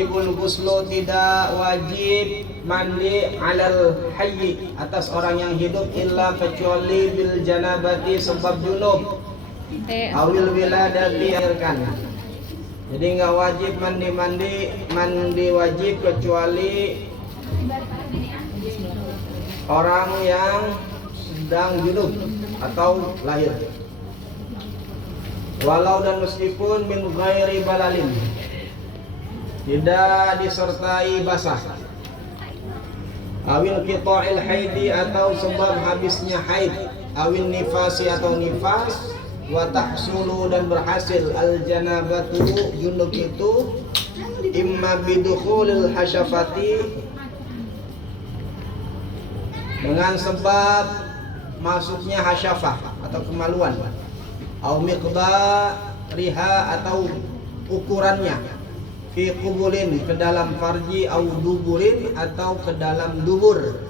yajibul ghuslu, tidak wajib mandi alal hayy, atas orang yang hidup, illa kecuali bil janabati, sebab junub, awil wiladati, akhirkan. Jadi nggak wajib mandi wajib kecuali orang yang sedang junub atau lahir. Walau dan meskipun min ghairi balalin, tidak disertai basah. Awil qita'il haidi, atau sebab habisnya haid. Awil nifasi, atau nifas. Wa tahsulu, dan berhasil al janabatu, junub itu, imma bidukhulil hasyafati, dengan sebab masuknya hasyafah atau kemaluan, au miqdariha, atau ukurannya, fi qubulin, ke dalam farji, au duburin, atau ke dalam dubur,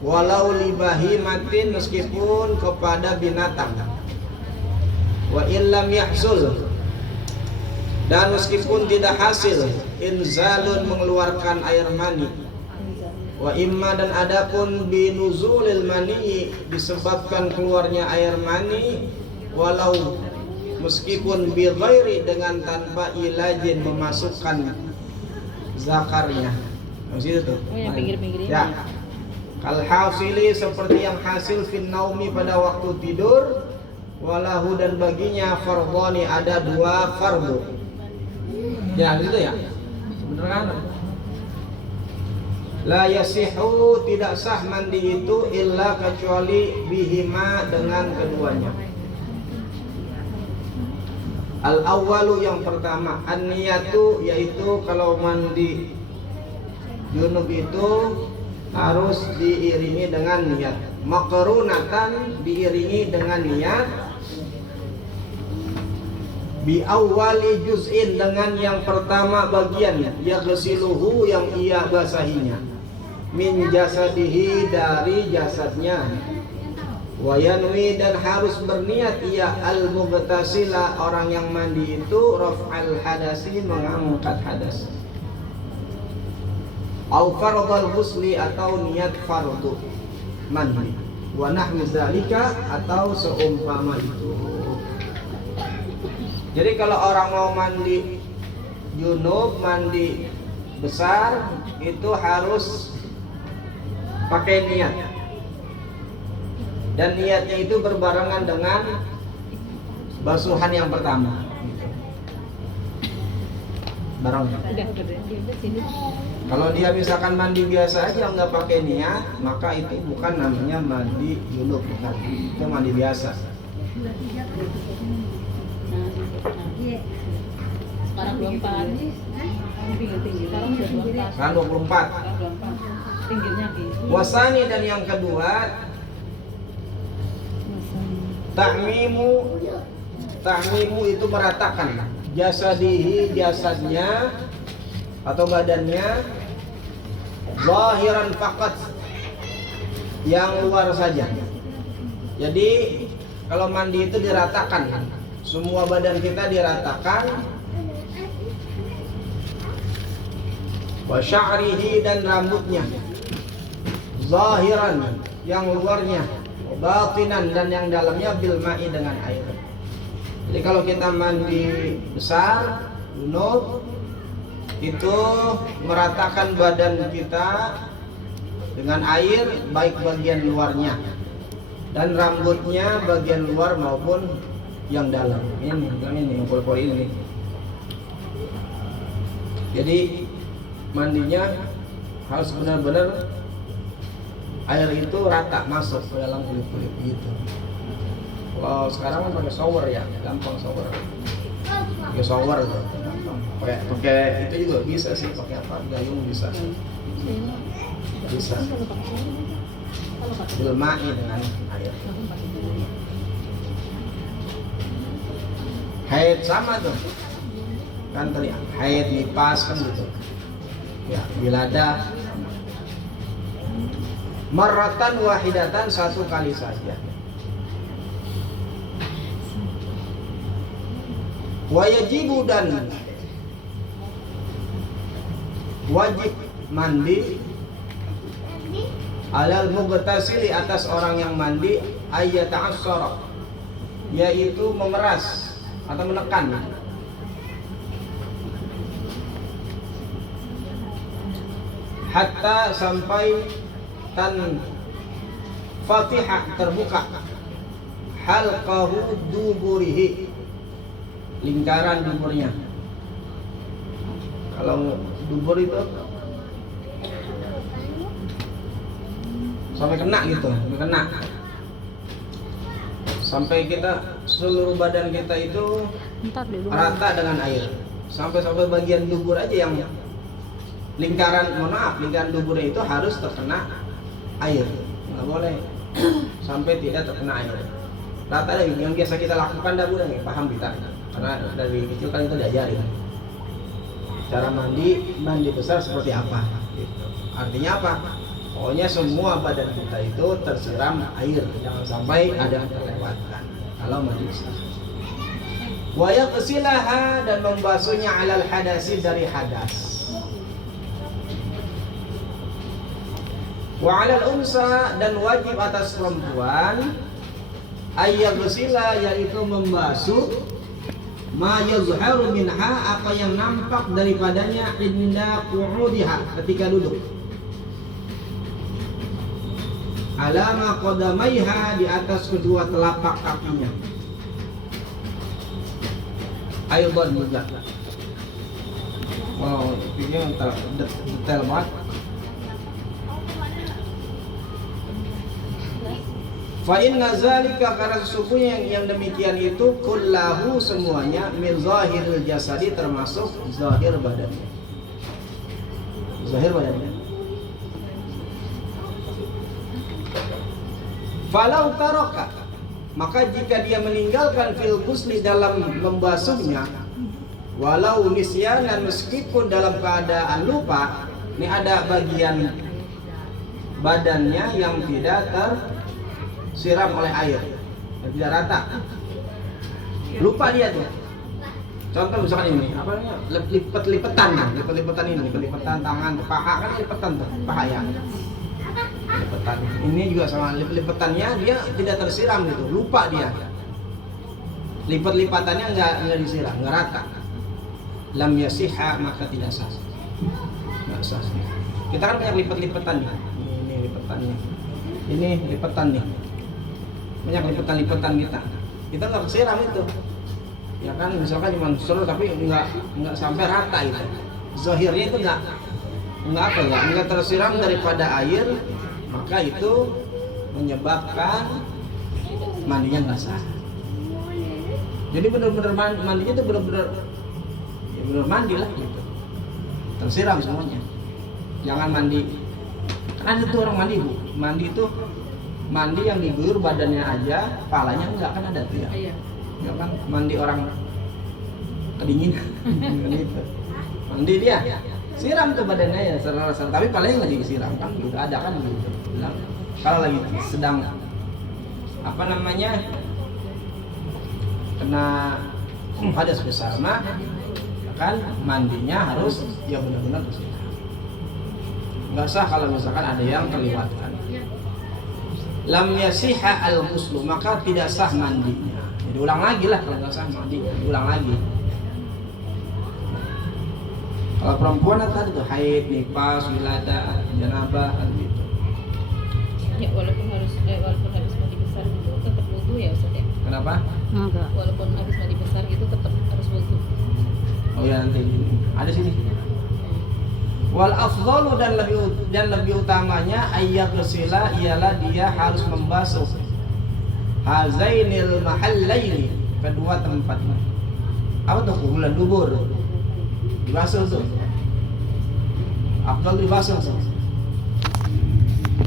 walau libahimatin, meskipun kepada binatang, wa illam yahsul, dan meskipun tidak hasil inzalun, mengeluarkan air mani, wa imma, dan adapun binuzulil mani, disebabkan keluarnya air mani, walau meskipun bi ghairi, dengan tanpa ilajin, memasukkan zakarnya. Maksud itu ya, kal hasili, seperti yang hasil fin naumi, pada waktu tidur, walahu, dan baginya fardhani, ada dua fardu. Ya gitu ya, bener kan? La yasihu, tidak sah mandi itu, illa kecuali bihima, dengan keduanya. Al awwalu, yang pertama, an-niyatu, yaitu kalau mandi junub itu harus diiringi dengan niat. Maqrunatan, diiringi dengan niat. Bi awwali juz'in, dengan yang pertama bagian, yaghsiluhu, yang ia basahinya, min jasadihi, dari jasadnya. Wa yanwi, dan harus berniat ia al-mughtasila, orang yang mandi itu, raf'al hadasi, mengangkat hadas. Au fardhal ghusli, atau niat fardu mandi. Wa nahwu zalika, atau seumpama itu. Jadi kalau orang mau mandi junub, mandi besar, itu harus pakai niat. Dan niatnya itu berbarengan dengan basuhan yang pertama. Bareng. Kalau dia misalkan mandi biasa aja nggak pakai niat, maka itu bukan namanya mandi junub, bukan. Itu mandi biasa. Sekarang 24. Sekarang 24. Pinggirnya Wasani, dan yang kedua, ta'mimu itu meratakan jasadihi, jasadnya atau badannya, zahiran faqat, yang luar saja. Jadi kalau mandi itu diratakan, semua badan kita diratakan. Wa sya'rihi, dan rambutnya, zahiran, yang luarnya, batinan, dan yang dalamnya, bil ma'i, dengan air. Jadi kalau kita mandi besar, junub, itu meratakan badan kita dengan air, baik bagian luarnya dan rambutnya, bagian luar maupun yang dalam. Ini pol-pol ini. Jadi mandinya harus benar-benar air itu rata masuk ke dalam kulit-kulit gitu. Kalau sekarang kan pakai shower ya, gampang shower. Pakai shower tuh, gampang. Pakai itu juga bisa sih, pakai apa? Gayung bisa. Bisa. Dilmai dengan air. Haid sama tuh. Kan tadi haid, nifas kan gitu. Ya, wilada sama. Marratan wahidatan, satu kali saja. Wa yajibu, dan wajib mandi alal mughtasili atas orang yang mandi ayyata'assara, yaitu memeras atau menekan hatta sampai tan fatihah terbuka halqahu duburihi, lingkaran duburnya. Kalau dubur itu sampai kena gitu, sampai kena, sampai kita seluruh badan kita itu rata dengan air, sampai bagian dubur aja yang lingkaran, mohon maaf, lingkaran duburnya itu harus terkena air, nggak boleh sampai tidak terkena air. Rata deh, yang biasa kita lakukan dah udah paham kita, karena dari kecil kan itu diajarin cara mandi besar seperti apa. Gitu. Artinya apa? Pokoknya semua badan kita itu tersiram air, jangan sampai ada yang terlewatkan kalau mandi besar. Wa yaghsilaha, dan membasuhnya alal hadasi, dari hadas. Wa alal unsa, dan wajib atas perempuan ayyaghsila, yaitu membasuh ma yazharu minha, apa yang nampak daripadanya inda qu'udiha, ketika duduk, alama qadamaiha, di atas kedua telapak kakinya. Aydan juga. Wow, ini detail banget. Fa inna zalika, karena sesungguhnya yang demikian itu kullahu, semuanya min zahiril jasadi, termasuk zahir badannya. Zahir badannya. Falau taraka, maka jika dia meninggalkan fil ghusli, dalam membasuhnya, walau nisyanan, meskipun dalam keadaan lupa, ini ada bagian badannya yang tidak tersiram oleh air, yang tidak rata, lupa dia tuh. Contoh misalkan ini, apa namanya, lipat-lipatan ini, lipat-lipatan tangan, paha, kan lipatan tuh, paha ya. Lipetan ini juga sama, lipetannya dia tidak tersiram gitu, lupa dia. Lipat-lipatannya nggak disiram, nggak rata. Lam yasiha, maka tidak sah. Nggak sah. Kita kan banyak lipat-lipatan nih. Ini lipatannya. Ini lipatan nih. Banyak lipetan-lipetan kita. Kita nggak tersiram itu. Ya kan, misalkan cuma suruh tapi nggak sampai rata itu. Zahirnya itu nggak tersiram daripada air, maka itu menyebabkan mandinya nggak sah. Jadi benar-benar mandinya itu benar-benar mandi lah gitu, tersiram semuanya. Jangan mandi, kan ada tuh orang mandi bu, mandi yang diguyur badannya aja, kepalanya enggak, kan ada tuh ya. Ya kan, mandi orang kedinginan gitu. Mandi dia, siram tuh badannya ya, serasa, tapi palanya nggak disiram kan, juga ada kan gitu. Bilang, kalau lagi sedang apa namanya kena hadas besar mah, kan mandinya harus ya benar-benar bersih. Nggak sah kalau misalkan ada yang terlewatkan. Lam yasiha al-ghuslu, maka tidak sah mandinya. Jadi ulang lagi lah, kalau nggak sah mandinya, ulang lagi. Kalau perempuan tadi tuh haid, nifas, wiladah, janabah, gitu. Ya walaupun habis mandi besar gitu tetap wudu ya Ustaz ya. Kenapa? Enggak. Walaupun habis mandi besar gitu tetap harus wudu. Oh ya, nanti ada sini. Wal afdalu, dan lebih utamanya ayyaghsila, ialah dia harus membasuh hazainil mahallaini, kedua tempat. Apa tuh? Kubulan dubur. Dibasuh tuh. Afdal dibasuh tuh.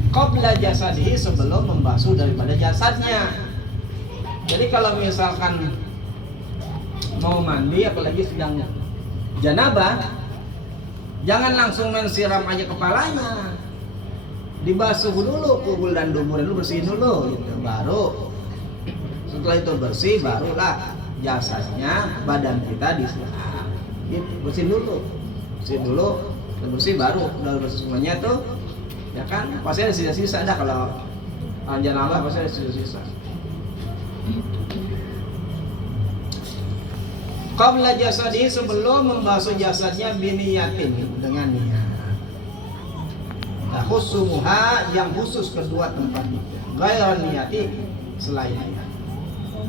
Qabla jasadihi, sebelum membasuh daripada jasadnya. Jadi kalau misalkan mau mandi, apalagi sedang janabah, jangan langsung mensiram aja kepalanya, dibasuh dulu kubul dan dubur dulu, bersihin dulu gitu. Baru setelah itu bersih, barulah jasadnya, badan kita disiram gitu. Bersihin dulu udah bersih baru udah bersih semuanya tuh ya kan pasti ada sisa-sisa dah kalau janabah pasti ada sisa-sisa. Qabla jasadi sebelum membasuh jasadnya biniyatin dengan niat. Khusuha yang khusus kedua tempat itu. Ghairan niyati selain niat.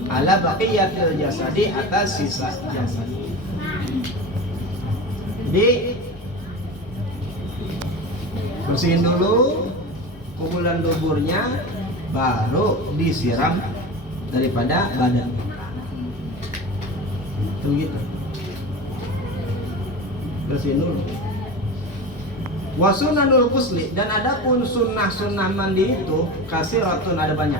Ala baqiyatil jasadi atas sisa jasad. Jadi bersihin dulu kumpulan duburnya baru disiram daripada badan. Begitu. Bersihin dulu. Wa sunanul ghusli dan adapun sunnah-sunnah mandi itu kasiratun ada banyak.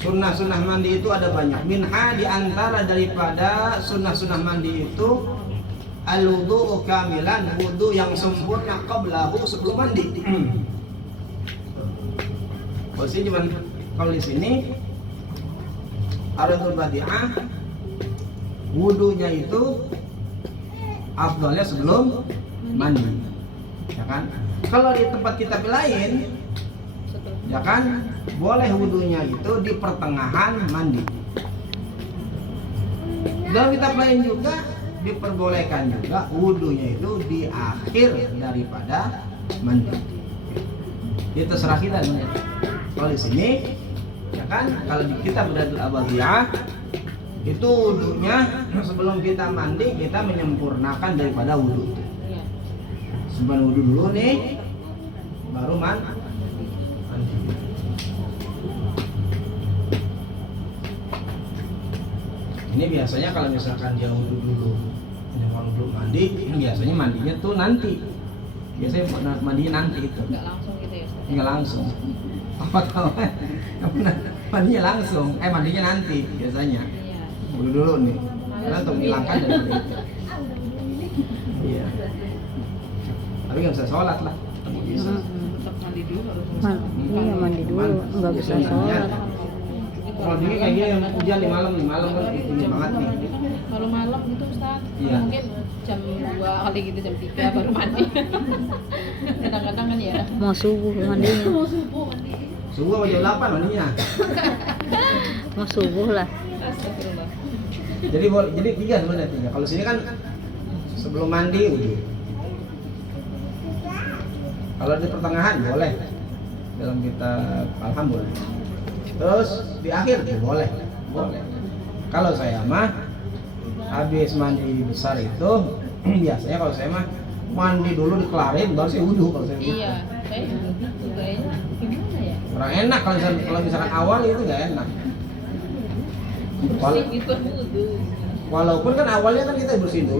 Sunnah-sunnah mandi itu ada banyak. Minha di antara daripada sunnah-sunnah mandi itu al-wudu'u kamilan, wudu yang sempurna qablahu sebelum mandi. Kalau di sini Arudul Badi'ah wudunya itu afdalnya sebelum mandi, ya kan? Kalau di tempat kita lain, ya kan, boleh wudunya itu di pertengahan mandi. Dalam kitab lain juga diperbolehkan juga wudunya itu di akhir daripada mandi. Itu terserah kita sebenarnya. Kalau di sini, ya kan, kalau di kitab Radul Abadiyah itu wudunya sebelum kita mandi kita menyempurnakan daripada wudu itu. Sebelum wudu dulu nih, baru mandi. Ini biasanya kalau misalkan dia wudu dulu, belum mandi, ini biasanya mandinya tuh nanti. Biasanya mandinya nanti itu. Enggak langsung gitu ya? Enggak langsung. Apa tahu? Mandinya langsung, mandinya nanti biasanya. Wudu dulu nih, karena untuk menghilangkan dari itu. Iya. Tapi nggak bisa sholat lah. Bisa. Tetap mandi dulu harus. Iya mandi dulu, nggak bisa sholat. Kalau dingin kayak gini hujan di malam kan ini banget nih. Malam-malam gitu Ustaz. Iya. Mungkin jam 2 kali gitu jam 3 baru mandi. Kadang-kadang kan ya. Mau subuh mandinya. Mau subuh mandi. Subuh apa jam 8 mandinya? Mau subuh lah. Astagfirullah. Jadi tiga sebenarnya tiga. Kalau sini kan sebelum mandi wudu. Kalau di pertengahan boleh dalam kitab alhamdulillah. Terus di akhir boleh. Kalau saya mah habis mandi besar itu biasanya kalau saya mah mandi dulu dikelarin baru saya wudu kalau saya. Iya, saya juga gitu kayaknya. Gimana ya? Kurang enak kalau misalkan awal itu nggak enak. Bersih gitu wudu. Walaupun kan awalnya kan kita bersihin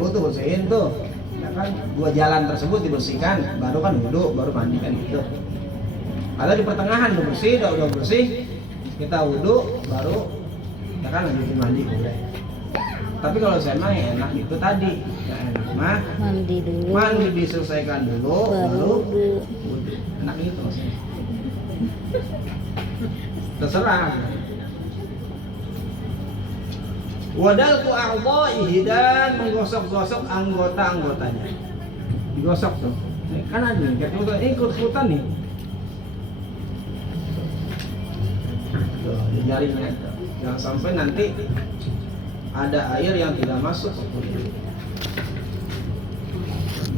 tuh, ya kan dua jalan tersebut dibersihkan, baru kan wudu, baru mandi kan gitu. Kalau di pertengahan udah bersih, kita wudu, baru ya kan lanjutin mandi boleh. Tapi kalau saya mah enak itu tadi, ya enak mah mandi diselesaikan dulu, baru wudu. Enak gitu maksudnya. Terserah. Wadal ku a'dha'ihi dan menggosok-gosok anggota-anggotanya. Digosok tuh. Kan ada nih, kayak ikut-ikutan nih. Tuh, di jarinya tuh. Jangan sampai nanti ada air yang tidak masuk ke kulit.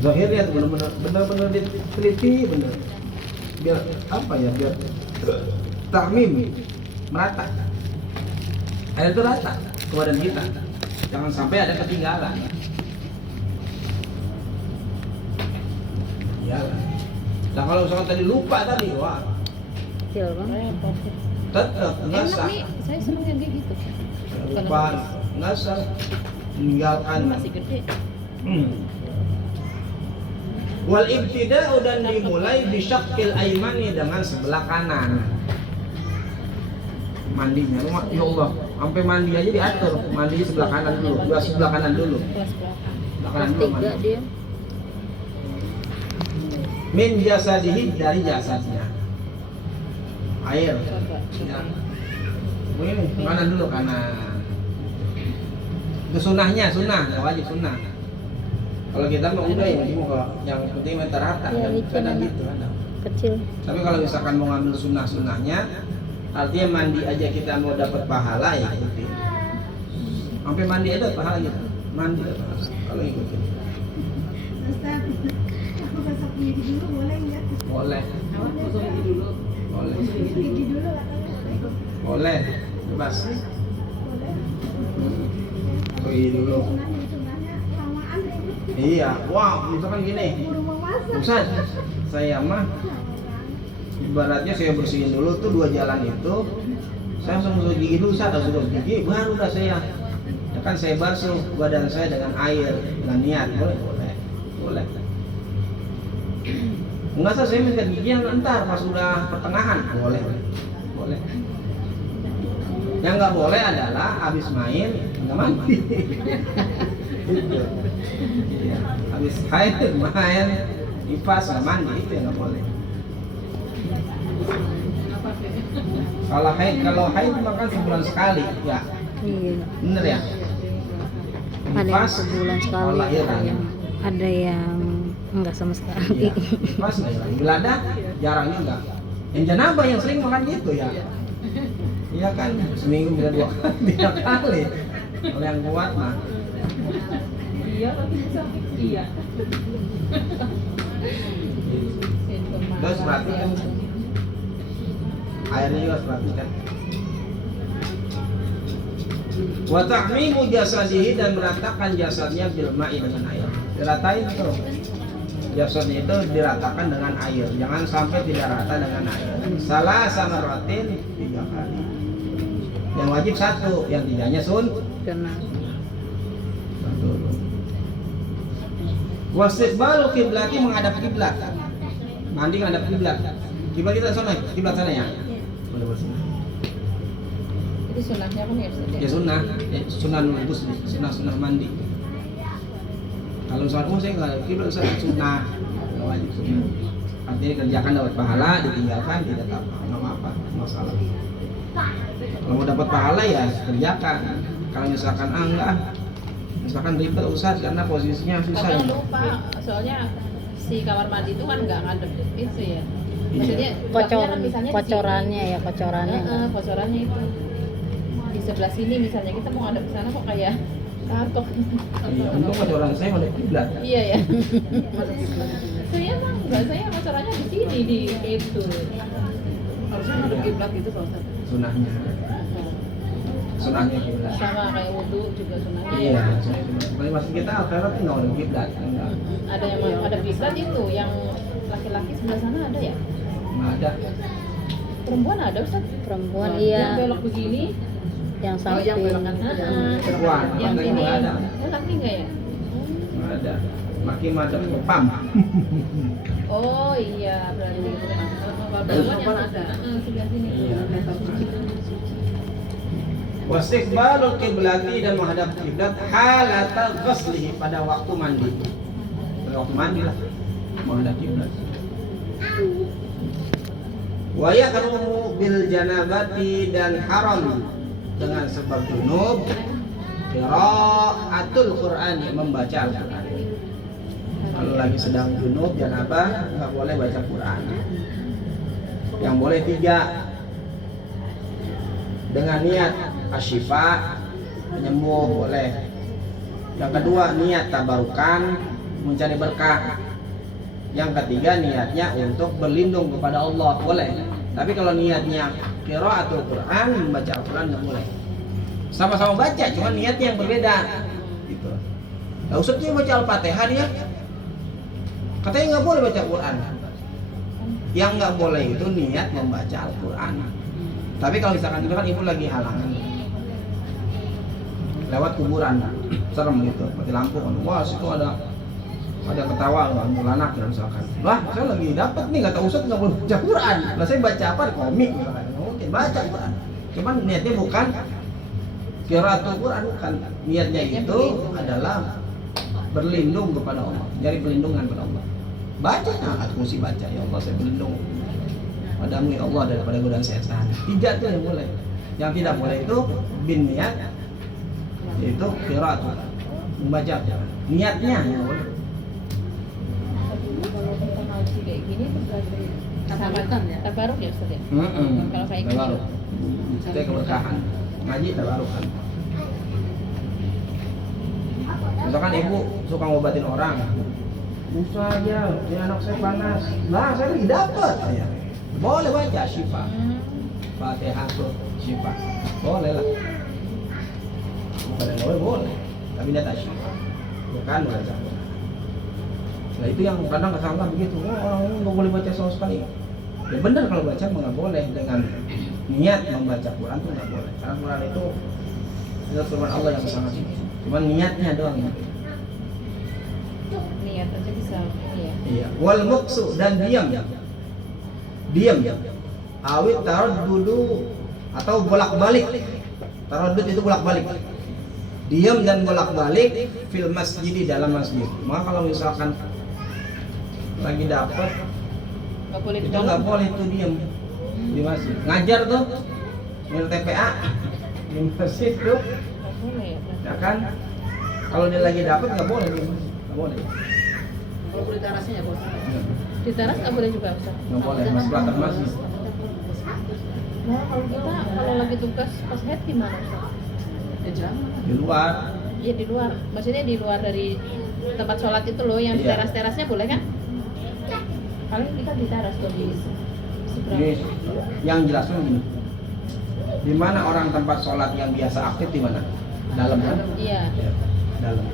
Zahirnya tuh benar-benar diteliti benar. Biar apa ya? Biar takmim merata. Air itu rata ke badan kita, jangan sampai ada ketinggalan. Ya. Nah kalau misalkan tadi lupa tadi, wah, tetap nggak sah. Saya seneng yang kayak gitu. Lupa nggak sah, meninggalkan. Masih gede. Wal ibtida'u dan dimulai bisyaqil aimani dengan sebelah kanan. Mandinya, ya Allah, sampai mandi aja diatur, mandi sebelah kanan dulu, sebelah kanan dulu. Sebelah kanan dulu mandi. Dia. Min jasadihi dari jasadnya. Air. Ya. Ini kanan dulu kanan. Itu sunnah, nggak wajib sunnah. Kalau kita mah udah yang penting mah rata Ya, kan, itu kadang memang. gitu kadang. Kecil. Tapi kalau misalkan mau ngambil sunnah-sunnahnya, artinya mandi aja kita mau dapat pahala ya ikutin. Sampai mandi aja dapat pahala gitu. Mandi dapat pahala kalau ikutin. Ustaz, aku besok gigi dulu boleh nggak? Boleh, Awak kosong gigi dulu. boleh, Gigi dulu katanya. boleh, bebas. Boleh. Pergi dulu. Sunahnya lamaan ribet. Iya, wow, misalkan gini, Buru mau masak. Ustaz, saya mah ibaratnya saya bersihin dulu tuh 2 jalan itu, saya langsung gosok gigi dulu, Ustaz, harus gosok gigi, baru udah saya. Ya kan saya basuh badan saya dengan air, dengan niat, boleh, boleh, boleh. Enggak sah, saya minta gigian ntar pas udah pertengahan, boleh, boleh. Yang nggak boleh adalah habis main nggak mandi. Gitu. Iya, habis haid main nifas nggak mandi itu yang nggak boleh. Kalau haid makan sebulan sekali, ya Iya. bener ya. Ada yang Nifas, sebulan sekali, kalau lahiran. ada yang enggak sama sekali. Iya, nifas nggak hilang. Geladah jarang juga. Yang janabah yang sering makan gitu ya. Iya kan, seminggu bisa 2 kali, 3 kali. Kalau yang kuat mah. Iya, tapi bisa. Iya. Terus perhatikan. Airnya juga harus perhatikan. Wa ta'mimu jasadihi, dan meratakan jasadnya bil ma'i, dengan air. Diratain tuh. Jasadnya itu diratakan dengan air. Jangan sampai tidak rata dengan air. Salah sama ratin 3 kali. Yang wajib 1, yang tidaknya Karena Wastiqbalu kiblati, menghadap kiblat. Mandi menghadap kiblat. Kiblat kita sana, kiblat sana ya. Boleh bersih. Itu sunahnya kan ya Ustaz. Ya sunnah, sunnah nunggu sunnah mandi. Kalau misalnya saya nggak kiblat saya sunnah, nggak wajib sunnah. Artinya kerjakan dapat pahala, ditinggalkan tidak apa masalah. Kalau mau dapat pahala ya kerjakan. Kalau misalkan enggak, misalkan ribet Ustaz karena posisinya susah. Kadang Ya. lupa, soalnya si kamar mandi itu kan nggak ngadep itu ya. Maksudnya kocor, kan misalnya di kocorannya ya, kocorannya. sini. Kocorannya itu di sebelah sini misalnya kita mau ngadep ke sana kok kayak kagok. Iya, untuk kocoran saya menghadap kiblat. Iya ya. Saya mah enggak, saya kocorannya di sini di itu. Harusnya ngadep kiblat gitu Pak Ustaz. Sunnahnya, sunnahnya kiblat. Sama kayak wudu juga sunahnya. Iya, kalau masih kita akhirat nggak ada kiblat, enggak. Ada yang ada kiblat itu yang laki-laki sebelah sana ada ya? Nggak ada. Perempuan ada Ustaz? Perempuan Yang iya, belok begini. yang samping. yang Wah, yang laki ini nggak ada. laki enggak ya? Nggak ada. Laki madep kepam. Oh iya, berarti kalau perempuan yang ada sebelah sini. Iya. Wastiqbalul kiblati, dan menghadap kiblat halata ghuslihi, pada waktu mandi. Pada waktu mandi lah menghadap kiblat. Wa yahrumu bil janabati, dan haram dengan sebab junub qiraatul Qur'an, membaca Al-Qur'an. Kalau lagi sedang junub janabah nggak boleh baca Quran. Yang boleh 3 dengan niat asyifa, penyembuh boleh. Yang kedua niat tabarukan, mencari berkah. Yang ketiga niatnya untuk berlindung kepada Allah, boleh. Tapi kalau niatnya qiraatul Quran, membaca Al-Quran nggak boleh. Sama-sama baca, cuma niatnya yang berbeda. Gitu. Nah, Ustaznya baca Al-Fatihah dia, katanya nggak boleh baca Quran. Yang nggak boleh itu niat membaca Al-Quran. Tapi kalau misalkan itu kan ibu lagi halangan lewat kuburan, serem gitu, mati lampu kan, wah situ ada ketawa nggak anak ya misalkan, wah saya lagi dapat nih kata Ustaz nggak boleh baca Quran, lah saya baca apa, komik misalkan, mungkin baca Quran, cuman niatnya bukan qiraatul Quran, bukan, niatnya itu adalah berlindung kepada Allah, nyari perlindungan kepada Allah. Baca, nah mesti baca, ya Allah saya berlindung padamu ya Allah daripada godaan setan. 3 tuh yang boleh. Yang tidak boleh itu bin niat, yaitu qiraatul, membaca niatnya yang boleh. kayak gini terus lagi Tabarukan ya? Tabaruk ya Ustaz ya? Kalau kayak gini. Tabaruk. Itu keberkahan. Ngaji tabarukan. Misalkan ibu suka ngobatin orang, usah aja, ini anak saya panas. Nah, saya lagi dapat. Ya. Boleh baca syifa. Fatihah tuh syifa. Boleh lah. Bukan yang boleh. Tapi dia tak syifa. Bukan baca. Nah itu yang kadang kesalahan begitu. Oh, orang ini nggak boleh baca sama sekali. Ya benar kalau baca nggak boleh dengan niat membaca Quran tuh nggak boleh. Karena Quran itu firman Allah yang sangat tinggi. Cuman niatnya doang. Niat aja bisa ya. Iya. Wal muqsu dan diam. Diam. Awit taraddudu atau bolak-balik. Taraddud itu bolak-balik. Diam dan bolak-balik fil masjid di dalam masjid. Maka kalau misalkan lagi dapat Nggak boleh di itu dalam. nggak boleh tuh diam di masjid. Ngajar tuh minta TPA di masjid tuh. Nggak boleh ya. berarti. Ya kan? Kalau dia lagi dapat nggak boleh, nggak boleh. Kalau boleh terasnya ya bos. Di teras nggak boleh juga Ustaz. Nggak boleh, masuk belakang masjid. Nah kalau kita kalau lagi tugas pas head gimana Ustaz? Ya jangan. Di luar. Ya di luar, maksudnya di luar dari tempat sholat itu loh, yang di Iya. teras-terasnya boleh kan? Paling kita di teras tuh di seberang. Ini yang jelasnya gini. Di mana orang tempat sholat yang biasa aktif di mana? Dalam kan? Iya. Ya, dalam.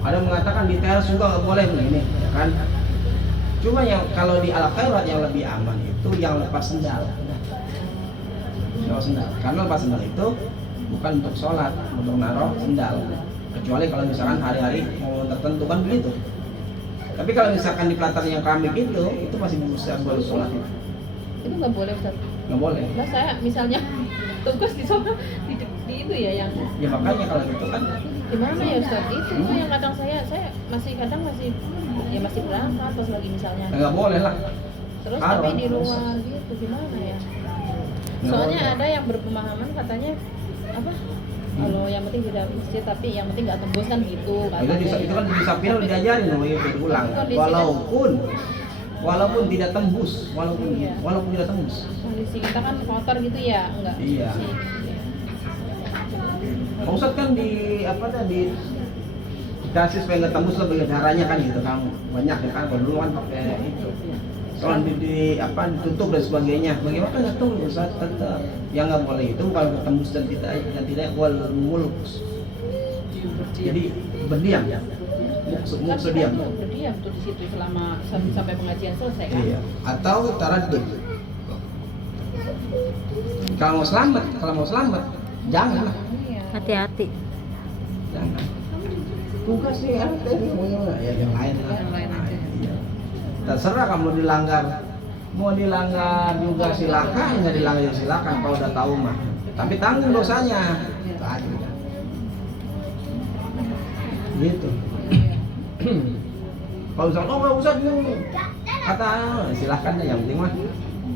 Ada mengatakan di teras juga nggak boleh begini, ya kan? Cuma yang kalau di al khairat yang lebih aman itu yang lepas sendal. Lepas sendal. Karena lepas sendal itu bukan untuk sholat, untuk naruh sendal. Kecuali kalau misalkan hari-hari mau tertentu kan begitu. Tapi kalau misalkan di pelataran yang keramik itu masih bisa boleh sholat. Itu nggak boleh Ustaz. Nggak boleh. Nah saya misalnya tugas di sana di itu ya yang Ya makanya kalau gitu kan gimana ya Ustaz? Itu tuh yang kadang saya masih masih berangkat pas lagi misalnya. nggak boleh lah. Terus Haram. tapi di luar gitu gimana ya? Nggak Soalnya boleh. ada yang berpemahaman katanya apa? Kalau yang penting tidak masjid tapi yang penting nggak tembus kan gitu. Itu kan di Sapir udah diajarin loh itu diulang. Walaupun tidak tembus, Iya. walaupun tidak tembus. Kondisi kita kan kotor gitu ya, enggak. Iya. sih. Pak Ustadz kan di apa tadi dikasih supaya nggak tembus lebih darahnya kan gitu kan banyak ya kan kalau dulu kan pakai itu. Kalau ditutup dan sebagainya, bagaimana kan nggak tahu Ustadz tetap yang nggak boleh itu kalau tembus dan tidak wal mulk. Jadi berdiam ya. Muksu diam. Berdiam tuh di situ selama sampai pengajian selesai kan. Iya. Atau taraddud. Kalau mau selamat, jangan. Iya. Hati-hati. Jangan. Tugas nih kan tadi maunya ya yang lain lah. Yang lain aja. Iya. Terserah kamu dilanggar. Mau dilanggar juga silakan, nggak dilanggar juga silakan kalau udah tahu mah. Tapi tanggung dosanya. Itu aja udah. Gitu. Kalau misalkan nggak usah ini kata silahkan deh yang penting mah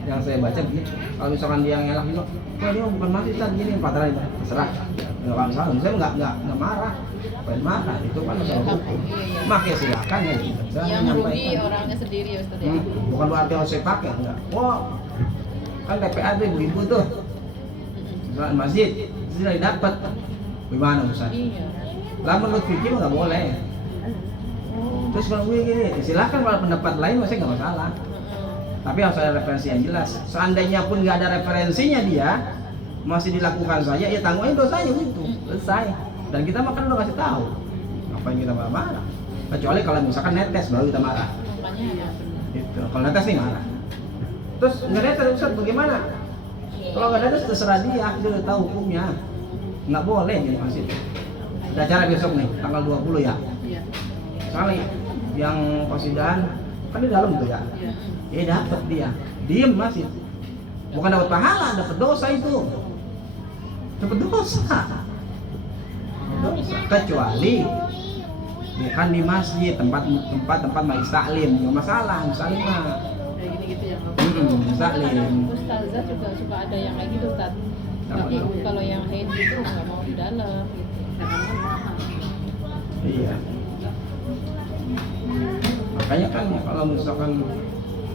yang saya baca begini. Kalau misalkan dia ngelak gitu, wah dia bukan masih tadi gini patraan itu terserah. Nggak kalau salah, saya nggak marah, bukan marah itu kan masalah hukum. Makanya silakan ya. Saya Yang rugi menyampaikan. orangnya sendiri ya Ustaz ya. Bukan berarti harus saya pakai enggak. Wah kan TPA tuh ibu-ibu tuh sholat masjid sudah dapat gimana Ustaz? Iya. Lah menurut fikih nggak boleh. Terus kalau gue gini, silahkan kalau pendapat lain masih nggak masalah. Tapi harus ada referensi yang jelas. Seandainya pun nggak ada referensinya dia masih dilakukan saja, ya tanggungin dosanya gitu, selesai. Dan kita makan udah kasih tahu. Ngapain kita marah-marah? Kecuali kalau misalkan netes baru kita marah. Makanya Gitu. Kalau netes nih marah. Terus nggak netes Ustaz bagaimana? Kalau nggak netes terserah dia udah tahu hukumnya. Nggak boleh jadi masjid. Ada acara besok nih, tanggal 20 ya. Iya. Kali yang qasidahan kan di dalam tuh ya. Iya. Dapat dia. Diem masih. Bukan dapat pahala, dapat dosa itu. Dapat dosa. Kecuali bukan di masjid, tempat majelis taklim, nggak masalah, taklim mah. Kayak gini-gitu yang nggak Taklim. Ustazah juga suka ada yang kayak gitu Ustaz. Tapi kalau yang haid gitu nggak mau di dalam gitu. Iya. Makanya kan kalau misalkan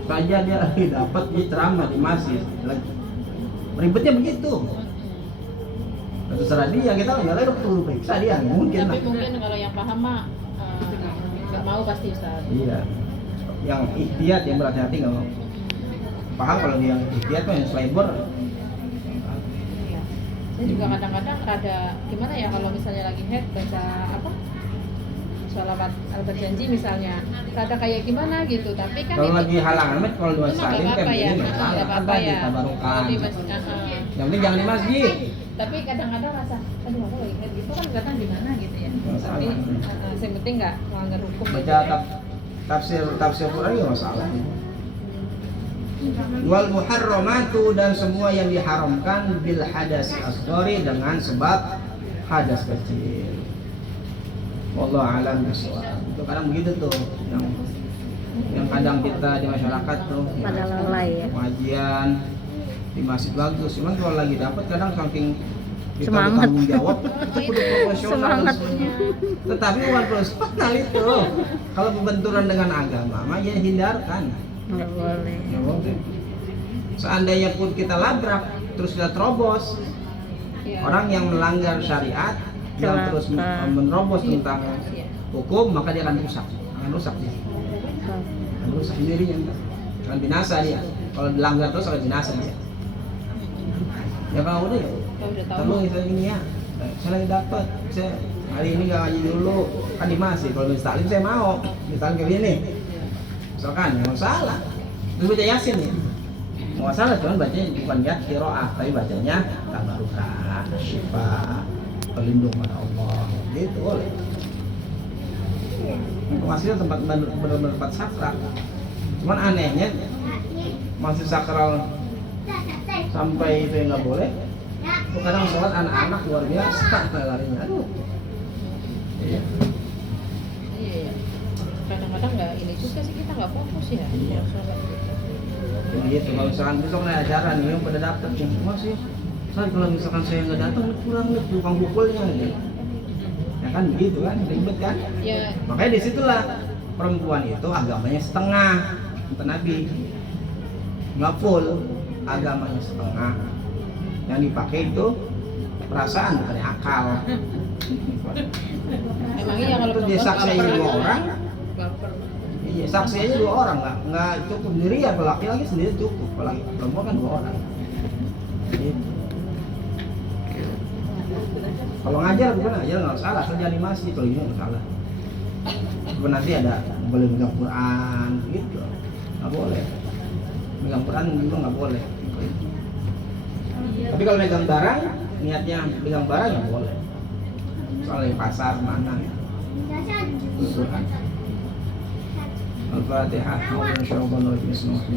saja dia lagi dapat dia ceramah di masjid lagi ribetnya begitu. Terserah dia, kita nggak perlu periksa dia, nggak mungkin Tapi lah. mungkin kalau yang paham mah nggak mau pasti Ustaz. Iya, yang ikhtiat yang berhati-hati nggak mau. Paham kalau dia yang ikhtiat tuh yang selebor. Iya. Saya juga kadang-kadang ada gimana ya kalau misalnya lagi head baca apa? Sholawat al-berjanji misalnya, rada kayak gimana gitu, tapi kan Kalau itu lagi halangan, kalau di itu masjid nggak kan apa-apa ya, begini nggak masalah, kan apa-apa tadi ya. tabarukan. Kalau di masjid, Yang penting jangan di masjid. tapi kadang-kadang rasa, aduh aku lagi head gitu kan kadang gimana gitu ya. Masalah. Tapi yang penting nggak melanggar hukum. gitu Baca ya. tafsir Quran nggak masalah. Wal muharramatu dan semua yang diharamkan bil hadas asghari dengan sebab hadas kecil. Wallahu a'lam bishawab. Itu kadang begitu tuh yang kadang kita di masyarakat tuh Pada lalai ya. pengajian di masjid bagus, cuman kalau lagi dapat kadang saking kita Semangat. bertanggung jawab itu kudu profesional. Semangatnya. Tetapi bukan profesional itu. Kalau pembenturan dengan agama, mah ya hindarkan. Nggak boleh. Ya boleh. Seandainya pun kita labrak terus kita terobos, Iya. orang yang melanggar syariat yang Celaka. terus menerobos tentang hukum, maka dia akan rusak dia, akan rusak sendirinya, akan binasa dia. Kalau dilanggar terus akan binasa dia. Ya kalau udah ya, Kalau udah tahu tolong itu ini ya, saya lagi dapat, saya hari ini nggak ngaji dulu, kan di masjid. Kalau misalnya saya mau, misalnya kayak gini, misalkan nggak masalah, terus baca yasin ya. Nggak masalah, cuman bacanya bukan ya qiraah, tapi bacanya tabarukah, syifa, perlindungan Allah, gitu boleh. Masjid tempat benar-benar tempat sakral. Cuman anehnya masjid sakral sampai itu yang nggak boleh. Kadang sholat anak-anak luar biasa larinya. Aduh. Iya. Iya. Kadang-kadang nggak ini juga sih kita nggak fokus ya. Iya. Jadi itu kalau misalkan besok ada acara nih yang pada dapet yang semua sih. Soalnya kalau misalkan saya nggak datang kurang nih tukang pukulnya gitu. Ya kan begitu kan, ribet kan. Ya. Makanya disitulah perempuan itu agamanya setengah, kata Nabi. Nggak full, agamanya setengah. Yang dipakai itu perasaan bukan akal. Emangnya ya kalau Terus dia perempuan saksi baper, 2 orang, baper. iya saksi aja 2 orang nggak cukup sendiri ya, kalau laki-laki sendiri cukup, kalau perempuan kan 2 orang. Gitu. Kalau ngajar bukan ngajar nggak salah, asal jangan di masjid, kalau ini nggak salah. Bukan nanti ada boleh megang Quran, gitu, nggak boleh. Megang Quran juga nggak boleh. Tapi kalau megang barang, niatnya megang barang ya boleh. Soalnya pasar mana? Al-Fatihah. Bismillahirrahmanirrahim.